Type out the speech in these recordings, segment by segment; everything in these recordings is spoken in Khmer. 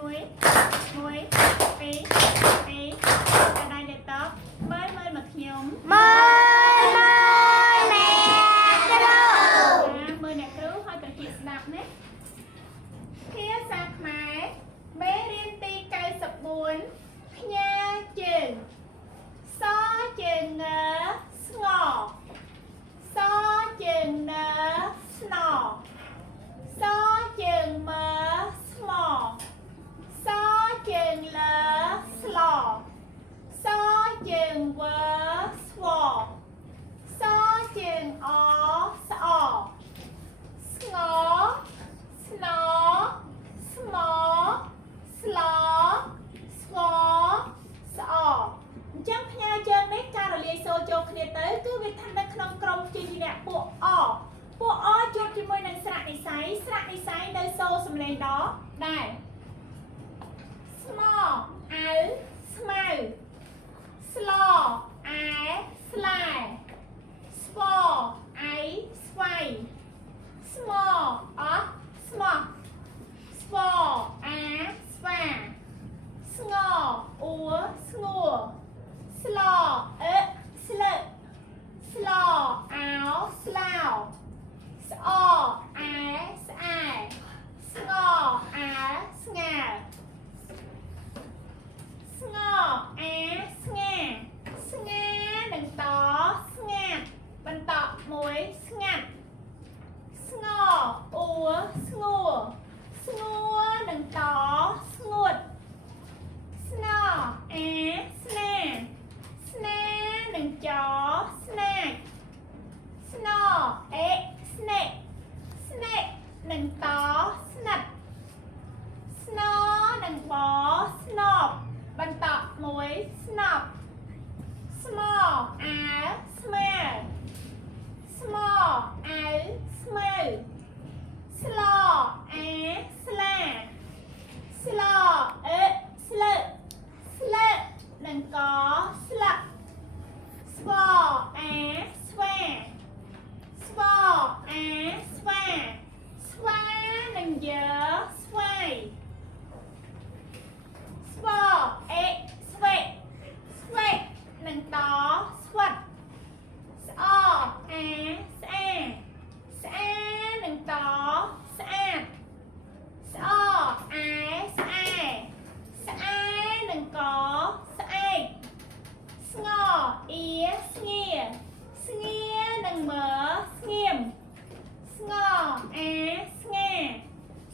មួយពីរតែដៃលេបតបមើលមកខ្ញុំមើលអ្នកគ្រូឲ្យត្រជាស្ដាប់ណាភាសាខ្មែរមេរៀនទី94ផ្ញើជើងសជើងងស្ងសជើងនស្នសជើងមើស្មសជើងលើស្លសជើងវើស្វសជើងអស្អស្ងស្នស្មស្លស្វស្អអញ្ចឹងផ្ញើជើងនេះការរលាយសូរចូលគ្នាទៅគឺវាស្ថិតនៅក្នុងក្រុមជាអ្នកពួកអជួបជាមួយនឹងស្រៈនិស្ស័យនៅសូរសំឡេងដដែរស្មអៅស្មៅស្លអែស្លែស្វអៃស្វៃស្មអស្មោះស្វអាស្វាស្ងអ៊ូស្ងួរស្លស្លឹកស្លអោស្លោស្អអែស្អែស្ងអាស្ងាស្ងអែស្ងាស្ងានឹងតស្ងាត់បន្តមួយស្ងាត់ស្ងអ៊ូស្ងួរស្ងួរនឹងតស្ងួតស្នអែស្នាស្នានឹងចស្នាចស្នអេស្នេកស្នេកនឹងតស្និតស្ននឹងបស្នប់បន្តមួយស្នប់ស្មអាស្មើស្មអៅស្មៅស្លអែស្លាស្លស្លើស្លើនឹងកស្លឹកស្វអែស្វាស្វអែស្វាស្វានឹងយើស្វាយស្វអេស្វេស្វេនឹងតស្វិតស្អអែស្អាស្អានឹងតស្អាតស្អអែស្អាស្អានឹងកស្អែកស្ងអៀស្ងៀស្ងៀនឹងមើស្ងៀមស្ងអែស្ងា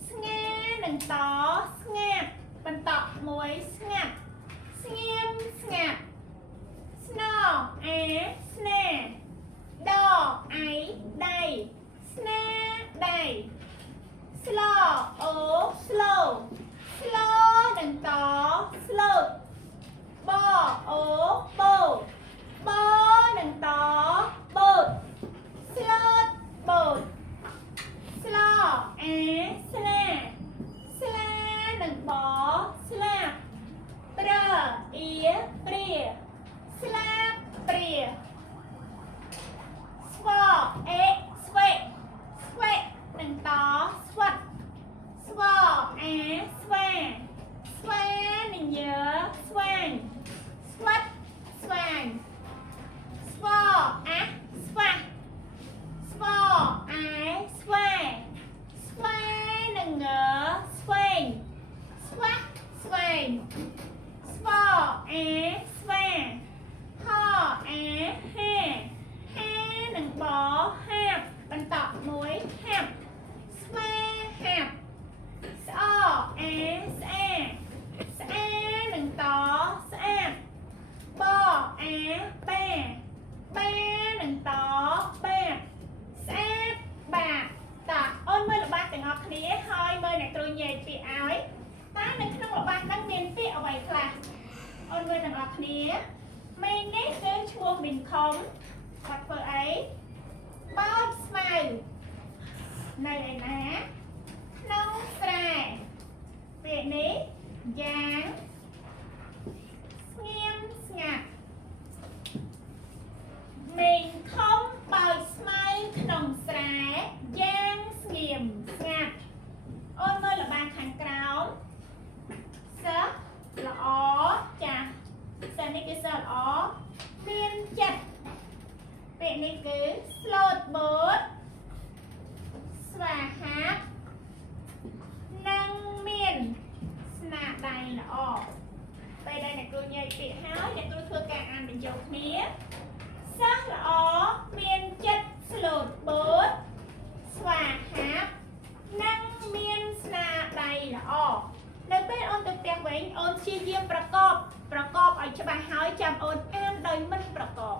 ស្ងានឹងតស្ងាត់បន្តមួយស្ងាត់ស្ងៀមស្ងាត់ស្នអែស្នាដអៃដៃស្នាដៃស្លអូស្លូស្លនឹងតស្លូតបអូបោបនឹងតបូតស្លូតបូតស្លអែស្លាស្លានឹងបស្លាប់ប្រអៀព្រាស្លាបព្រាស្វអេស្វេស្វេនឹងតស្វិតស្វអែស្វាស្វានឹងយើស្វាញស្វិតស្វាញស្វអាស្វាស្វអែស្វាស្វានឹងងើស្វែងស្វាស្វែងស្វអែស្វាហអែហាហានឹងបហាប់បន្តមួយហាប់ស្វាហាប់ស្អអែស្អាស្អានឹងតស្អាតបអែបាបានឹងតបាស្អាតបាតអូនមើលល្បះទាំងអស់គ្នាហើយមើលអ្នកគ្រូញែកពាក្យឲ្យតើនៅក្នុងល្បះហ្នឹងមានពាក្យអ្វីខ្លះអូនមើលទាំងអស់គ្នាមេនេះគឺឈ្មោះមីនខំគាត់ធ្វើអីបោចស្មៅនៅឯណាក្នុងស្រែពាក្យនេះយ៉ាងស្ងៀមស្ងាត់មីនខំបោចស្មៅក្នុងស្រែយ៉ាងស្ងៀមស្ងាត់អូនមើលល្បះខាងក្រោម ល្អមានចិត្តពាក្យនេះគឺ slot boat ស្វាហាប់និងមានស្នាដៃល្អពេលដែលអ្នកគ្រូនិយាយពាក្យហើយអ្នកគ្រូធ្វើការអានបញ្ចូលគ្នាសិស្សល្អមានចិត្ត slot boat ស្វាហាប់និងមានស្នាដៃល្អនៅពេលអូនទៅផ្ទះវិញអូនព្យាយាមប្រកបឲ្យច្បាស់ហើយចាំអូនអានដោយមិនប្រកប